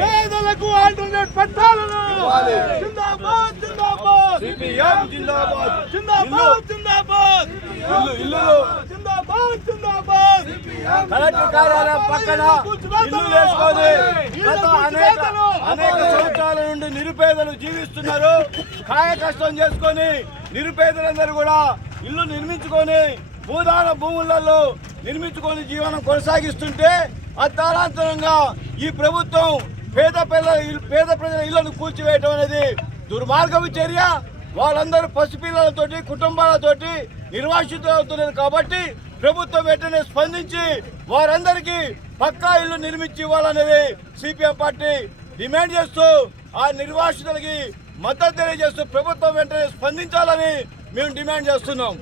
పేదలకు ఆల్టర్నేట్ పట్టాలను జిందాబాద్ జిందాబాద్ సిపిఎం జిందాబాద్ జిందాబాద్ జిందాబాద్ జిందాబాద్ జిందాబాద్ కలెక్టర్ కార్యాలయం పక్కన ఇల్లు వేసుకొని గత అనేక సంవత్సరాల నుండి నిరుపేదలు జీవిస్తున్నారు. కాయ కష్టం చేసుకొని నిరుపేదలందరూ కూడా ఇల్లు నిర్మించుకొని భూదాన భూములలో నిర్మించుకొని జీవనం కొనసాగిస్తుంటే అర్థాంతరంగా ఈ ప్రభుత్వం పేద ప్రజల ఇళ్లను కూల్చివేయడం అనేది దుర్మార్గపు చర్య. వాళ్ళందరూ పసిపిల్లలతోటి కుటుంబాలతోటి నిర్వాసితులవుతున్నారు కాబట్టి ప్రభుత్వం వెంటనే స్పందించి వారందరికీ పక్కా ఇల్లు నిర్మించి ఇవ్వాలనేది సిపిఎం పార్టీ డిమాండ్ చేస్తూ ఆ నిర్వాసితులకి మద్దతు తెలియజేస్తూ ప్రభుత్వం వెంటనే స్పందించాలని మేము డిమాండ్ చేస్తున్నాం.